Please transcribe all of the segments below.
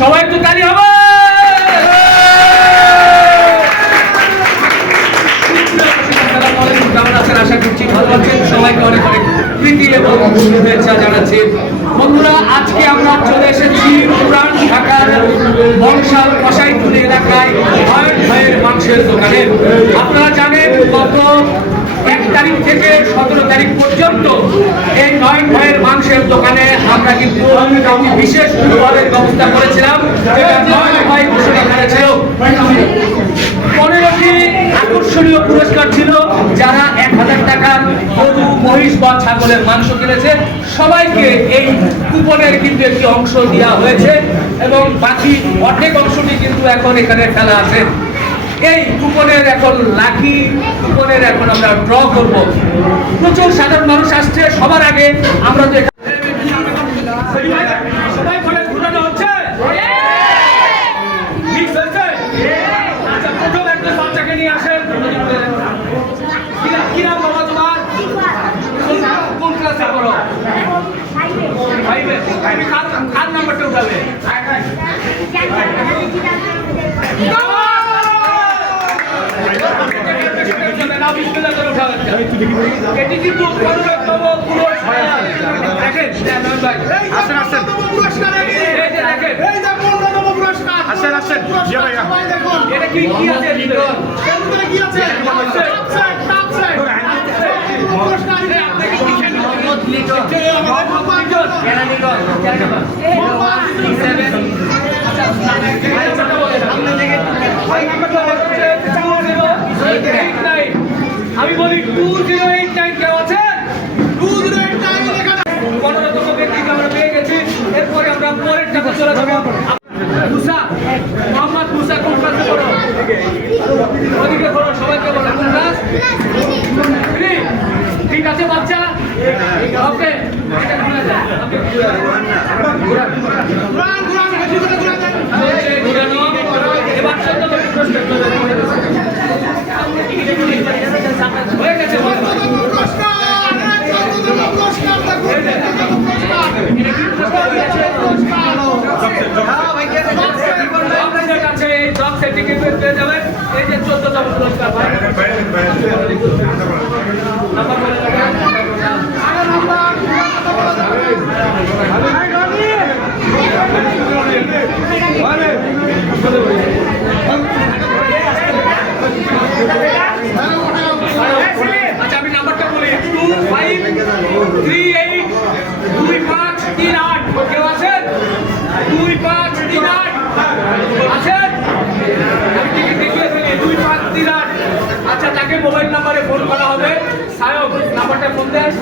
সবাই তো তালি হবে? নয়ন মাংসের দোকানে আমরা কিন্তু বিশেষ ফুটবলের ব্যবস্থা করেছিলাম। পনেরোটি আকর্ষণীয় পুরস্কার ছিল, যারা এক হাজার টাকার গরু, মহিষ বা ছাগলের মাংস কিনেছে। সবাইকে এই কুপনের কিন্তু একটি অংশ দেওয়া হয়েছে এবং বাকি অর্ধেক অংশটি কিন্তু এখন এখানে ফেলা আছে। এই কুপনের এখন লাকি কুপনের এখন আমরা ড্র করব। প্রচুর সাধারণ মানুষ আসছে, সবার আগে আমরা যে সবাই ঘরে ঘুরানো হচ্ছে মিক্স হয়েছে আচ্ছা প্রথম একজন বাচ্চাকে নিয়ে আসেন কি নাম- কি নাম বাবা তোমার কোন- কোন ক্লাসে পড়ো ফাইভে ফাইভে কার কার নাম্বারটা উঠাবে নাম বিসমিল্লাহ করে উঠাবেন। এটি কিন্তু পনেরোতম পুরস্কার। দেখেন, নয়ন ভাই। আসেন আসেন পুরস্কার এই যে দেখেন, এই যে পনেরোতম পুরস্কার আসেন, আসেন। জি ভাইয়া। সবাই দেখুন এটা কি কি আছে এর ভিতরে? এর ভিতরে কি আছে আছে। টাপসেট, টাপসেট। পুরস্কার এই আপনি কি কিসের মোহাম্মদ লিটন? মোহাম্মদ লিটন। কেনা লিটন? কেনা লিটন? মোহাম্মদ সেভেন। আচ্ছা, নাম্বারটা বলেন। ভাই, নাম্বারটা বলেন। Two zero eight nine। আমি বলি টু জিরো এইট নাইন কেউ আছেন Two zero eight nine এখানে। পনেরোতম ব্যক্তিকে আমরা পেয়ে গেছি এরপরে আমরা পরের টাকা চলে যাব মুসা মোহাম্মদ মুসা কোন ক্লাসে পড়ো ওদিকে পড়ো সবাইকে বলো কোন ক্লাস থ্রি ঠিক আছে বাচ্চা? ওকে ঘুরান, ঘুরান, বেশি করে ঘুরান। হচ্ছে ঘুরানো এবার চোদ্দ কোটি প্রশ্ন হয়ে গেছে চোদ্দতম পুরস্কার, এই চোদ্দতম পুরস্কার দেখুন, চোদ্দতম পুরস্কার। এটা কি পুরস্কার দিয়েছে পুরস্কার। আপনাদের কাছে এই জব সার্টিফিকেট পেয়ে যাবেন এই যে চোদ্দতম পুরস্কার ভাই নাম্বার বলে রাখেন আগে নাম্বার, পুরস্কার বলা যাবে। আচ্ছা আমি নাম্বারটা বলি টু ফাইভ থ্রি এইট দুই পাঁচ তিন আট কেউ আছেন দুই পাঁচ তিন আট আছেন আমি টিকিট দেখিয়ে ফেলি দুই পাঁচ তিন আট আচ্ছা তাকে মোবাইল নাম্বারে ফোন করা হবে সায়ক নাম্বারটা ফোন দেন।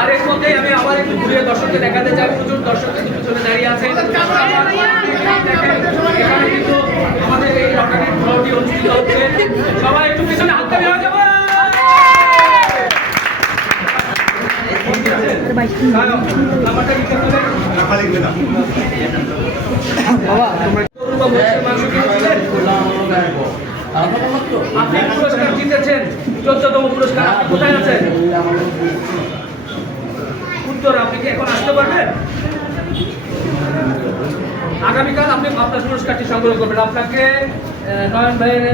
আর এর মধ্যেই আমি আবার একটু ঘুরিয়ে দর্শককে দেখাতে চাই। প্রচুর দর্শক কিন্তু পিছনে দাঁড়িয়ে আছে। এখানে কিন্তু আমাদের এই লটারির ড্রটি অনুষ্ঠিত হচ্ছে। সবাই একটু পিছনে হাত তালি হয়ে যাবে! নাম্বারটা লিখে দেবেন। গরু বা মহিষের মাংস কিনেছিলেন? আপনি পুরস্কার জিতেছেন। চোদ্দতম পুরস্কার, আপনি কোথায় আছেন? উত্তর, আপনি কি এখন আসতে পারবেন? আগামীকাল আপনি আপনার পুরস্কারটি সংগ্রহ করবেন। আপনাকে নয়ন ভাইয়ের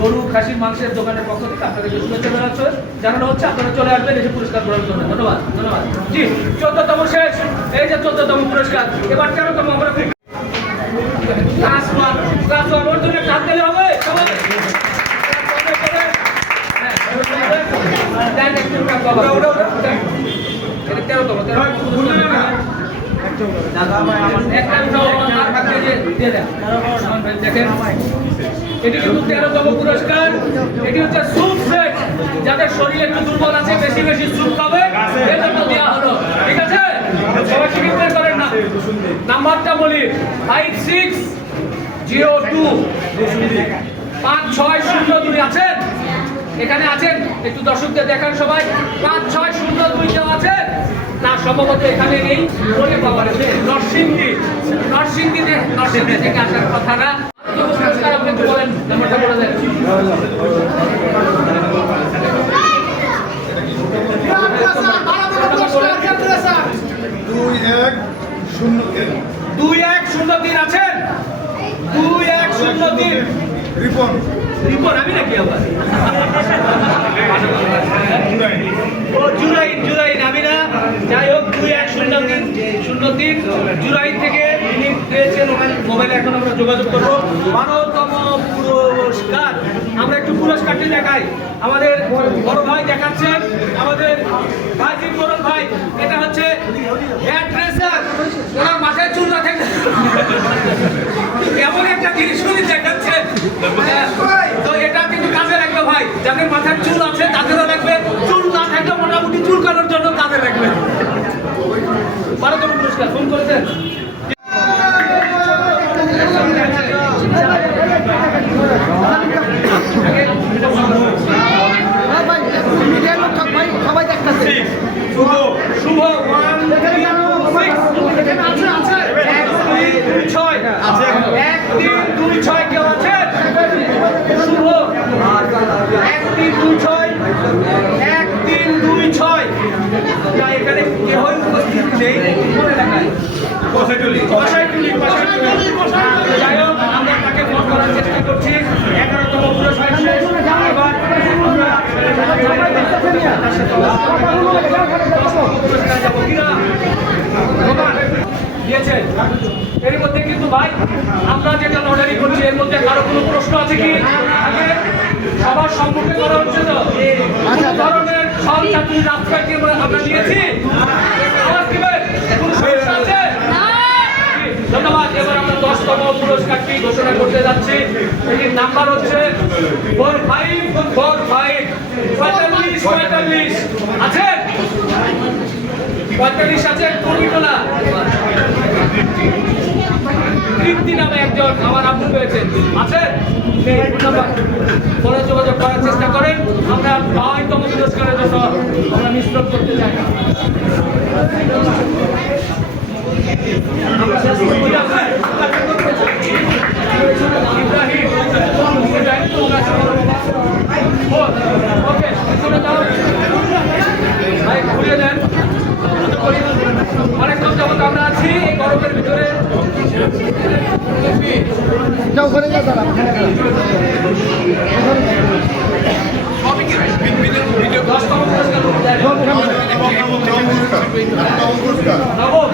গরু, খাসির, মাংসের দোকানের পক্ষ থেকে আপনাদেরকে শুভেচ্ছা জানাচ্ছে। জানানো হচ্ছে, আপনারা চলে আসবেন এসে পুরস্কার গ্রহণ করবেন। ধন্যবাদ ধন্যবাদ। জি, চোদ্দতম শেষ। এই যে চোদ্দতম পুরস্কার, এবার তেরোতম আমরা ক্লাস ওয়ান ক্লাস ওয়ান ওর জন্য কাজ দিলে হবে সবাই হ্যাঁ, দেন একটু কাজ বাবা। এটা তেরোতম, তেরোতম। একটা উঠাও, আর বাকি দিয়ে দিয়ে দেন। দেখেন এটি কিন্তু তেরোতম পুরস্কার এটি হচ্ছে স্যুপ সেট যাদের শরীরে একটু দুর্বল আছে বেশি বেশি স্যুপ খাবে ঠিক আছে নাম্বারটা বলি ফাইভ সিক্স জিরো টু পাঁচ, ছয়, শূন্য দুই আছেন? এখানে আছেন? একটু দর্শকদের দেখান সবাই। পাঁচ ছয় শূন্য দুই কেউ আছেন? না সম্ভবত এখানে নেই। বলে পাওয়া গেছে নরসিংদী। থেকে আসার কথা না। আপনি বলেন। ব্যাপারটা বলে দেন। দুই এক শূন্য তিন। দুই এক শূন্য আছেন দুই এক শূন্য তিন। রিপোর্ট রিপন আমি নাকি আবার? ও, জুরাইন আমি না যাই হোক, দুই এক শূন্য তিন শূন্য তিন। জুরাইন থেকে পেয়েছেন ওখানে মোবাইলে। এখন আমরা যোগাযোগ করব। বারোতম পুরস্কার। আমরা একটু পুরস্কারটি দেখাই। আমাদের বড় ভাই দেখাচ্ছেন আমাদের ভাইজির বড় ভাই। এটা হচ্ছে হেয়ার ড্রেসার মাথায় চুল রাখেন এমন একটা জিনিস উনি দেখাচ্ছে তো এটা কিন্তু কাজে লাগবে ভাই। যাদের মাথায় চুল আছে, তাদেরও লাগবে। চুল না থাকলে মোটামুটি চুল কাটার জন্য কাজে লাগবে। ভারত পুরস্কার, ফোন করেছেন হ্যাঁ ভাই মিডিয়ার লোক সব ভাই সবাই দেখতেছে শুভ ওয়ান আছে আছে এক দুই দুই ছয় এক তিন দুই ছয় কেউ আছেন শুভ এক তিন দুই ছয় এক তিন দুই ছয় না এখানে কেউই উপস্থিত নেই কোন এলাকায় কষাইটুলি কষাইটুলি কষাইটুলি যাই হোক আমরা তাকে ফোন করার চেষ্টা করছি এগারোতম পুরস্কার শেষ এবার আমরা তার সাথে পুরস্কার যাব কিনা ভগবান দিয়েছেন এর মধ্যে কিন্তু ভাই আমরা যেটা লটারি করছি এর মধ্যে কারও কোনো প্রশ্ন আছে কি আগে সবার সম্মুখে করা হচ্ছে তো? কোনো ধরনের সব চাকরি রাস্তায় কি আমরা আছে? ধন্যবাদ এবার আমরা দশতম পুরস্কারটি ঘোষণা করতে যাচ্ছি। এটির নাম্বার হচ্ছে ফোর ফাইভ ফোর ফাইভ পঁয়তাল্লিশ পঁয়তাল্লিশ। আছেন পঁয়তাল্লিশ আছেন কর্মীটোলা তৃপ্তি নামে একজন আমার আব্বু পেয়েছেন আছেন? ফোনে যোগাযোগ করার চেষ্টা করেন। আমরা নয়তম পুরস্কারের জন্য আমরা মিশ্রণ করতে চাই। ইব্রাহিম ইব্রাহিম নবম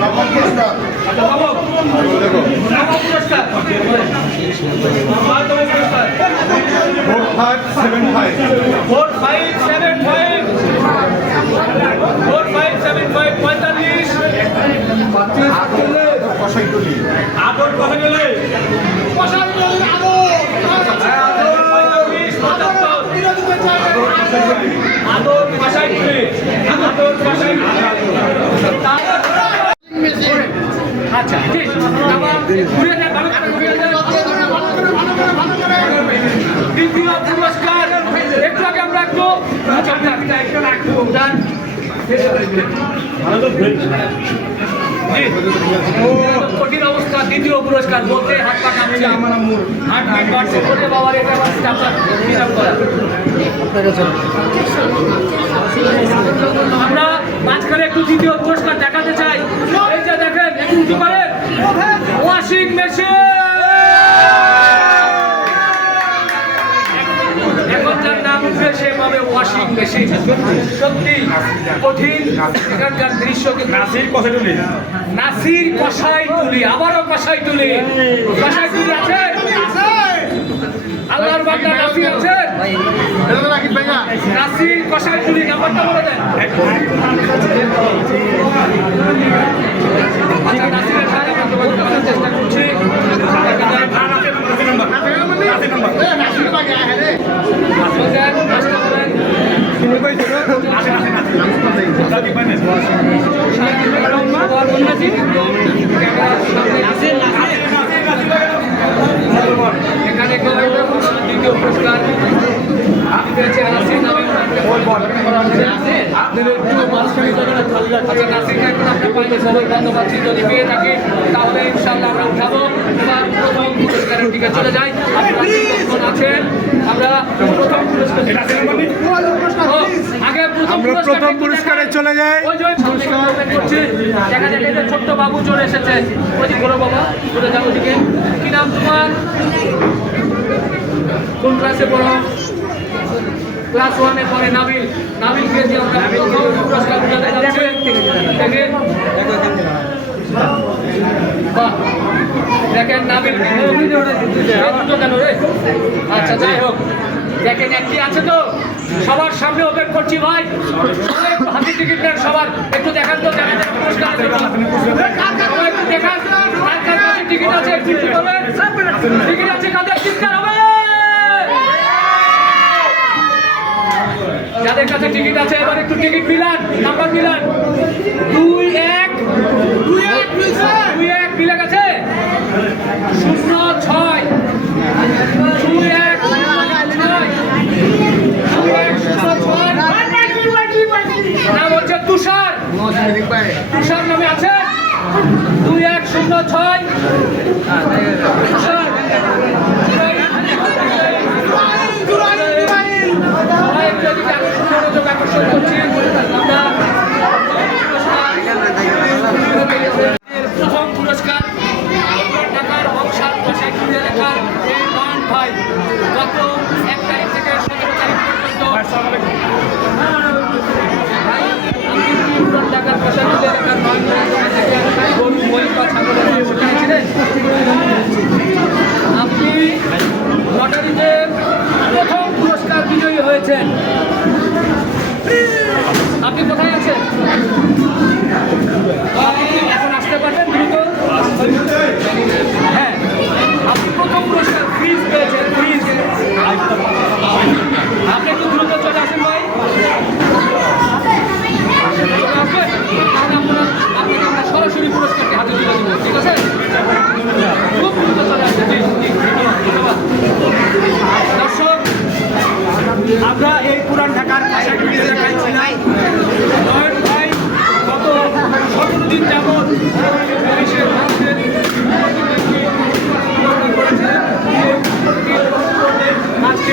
নবম পুরস্কার নবম পুরস্কার four five seven five four five seven five পঁয়তাল্লিশ। আদর কথা গেলে পঁয়তাল্লিশ পঁচাত্তর আদর ভাষায় ঘুরে আদর ভাষায় আচ্ছা ঠিক দ্বিতীয় পুরস্কার একটু আগে আমরা একটু একটু একটু উঠান জি। কঠিন অবস্থা দ্বিতীয় পুরস্কার বলতে হাত পা কাঁপছে। হাত পা করে বাবার এটা আমরা মাঝখানে একটু দ্বিতীয় পুরস্কার দেখাতে চাই। এই যে দেখেন একটু ওয়াশিং মেশিন এখন যার নাম পাবে ওয়াশিং মেশিন। সত্যি কঠিন এখানকার দৃশ্য কিন্তু নাসির কষাই তুলি নাসির কষাই তুলি আবারও কষাই তুলি কষাই তুলি আছে? আল্লাহর বান্দা নাসির আছে? নাসির কষাই তুলি নাম্বারটা বলে দেন। আচ্ছা, নাসিরের সাথে চেষ্টা করছি। করেন। আবার উন্নতি কিন্তু ক্যামেরার সামনে এখানে দ্বিতীয় পুরস্কার পেয়েছে নাসির নামে আচ্ছা নাসিরকে এখন আমরা পাইনি সবাই বন্ধ পাচ্ছি যদি পেয়ে থাকি তাহলে ইনশাল্লাহ আমরা উঠাবো। এবার প্রথম পুরস্কারের দিকে চলে যাই। আছেন আমরা প্রথম আগে প্রথম আমরা পুরস্কার প্রথম। চলে যাই। ওই যে পুরস্কার। open করছি। দেখা যে ছোট্ট বাবু চলে এসেছে। ওই বড় বাবা চলে যাও ওদিকে। কি নাম তোমার? কোন ক্লাসে পড়ো? ক্লাস ওয়ানে পড়ে নাবিল নাবিলকে দিয়ে আমরা পুরস্কার যাচ্ছি বাহ। দেখেন নাবিল। কেন রে? আচ্ছা যাই হোক। দেখেন একটি আছে তো? সবার সামনে ওপেন করছি ভাই। হাতি টিকিট সবার। একটু দেখান তো দেখা যাক পুরস্কার আছে কিনা। সবাই একটু দেখান কার কার কাছে টিকিট আছে একটু টিকিট হবে টিকিট আছে কাদের চিৎকার হবে যাদের কাছে টিকিট আছে এবার একটু টিকিট মিলান নাম্বার মিলান দুই এক দুই এক দুই এক, মিলে গেছে? শূন্য ছয়, দুই এক নাম হচ্ছে তুষার। নামে আছে? দুই এক, শূন্য ছয়। করছি আমরা প্রথম পুরস্কার টাকার বংশার পাশে ঘুরে রাখার এই মান ভাই গত এক তারিখ থেকে সতেরো তারিখ পর্যন্ত ভাই, আপনি কি পুরান ঢাকার পাশে ঘুরে রাখার মান ভাই গরু মহিষ বা ছাগলের মাংস কিনেছিলেন আপনি লটারিতে প্রথম পুরস্কার বিজয়ী হয়েছেন আপনি কোথায় আছেন আপনি কি এখন আসতে পারবেন দ্রুত হ্যাঁ আপনি প্রথম পুরস্কার ফ্রিজ পেয়েছেন ফ্রিজ আপনি একটু দ্রুত চলে আসেন ভাই চলে আসবেন তাহলে আপনারা আপনাকে আমরা সরাসরি পুরস্কারটি হাতে তুলে দেবো ঠিক আছে খুব দ্রুত চলে আসবেন জি জি ধন্যবাদ দর্শক আমরা এই পুরান ঢাকার ভাষা ঘুরে দেখাচ্ছি না নয়ন ভাই গত সতেরো দিন যাবৎ পুলিশের মানুষের আজকে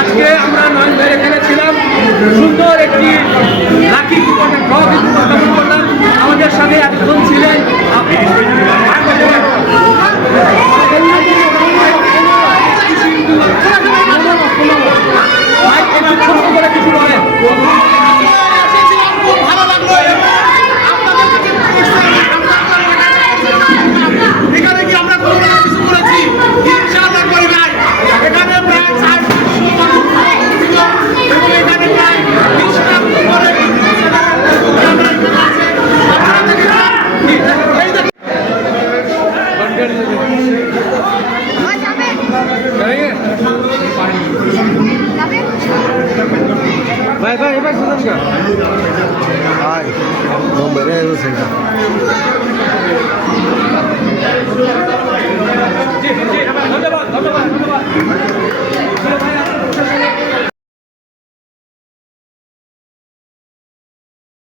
আজকে আমরা নয়ন ভাইয়ের এখানে ছিলাম। সুন্দর একটি লাকি কুপনের ড্র কিন্তু করলাম আমাদের সাথে এতক্ষণ ছিলেন ভাই ভাই এবার সুদর্শ ভাই নম্বরে সেটা ধন্যবাদ ধন্যবাদ ধন্যবাদ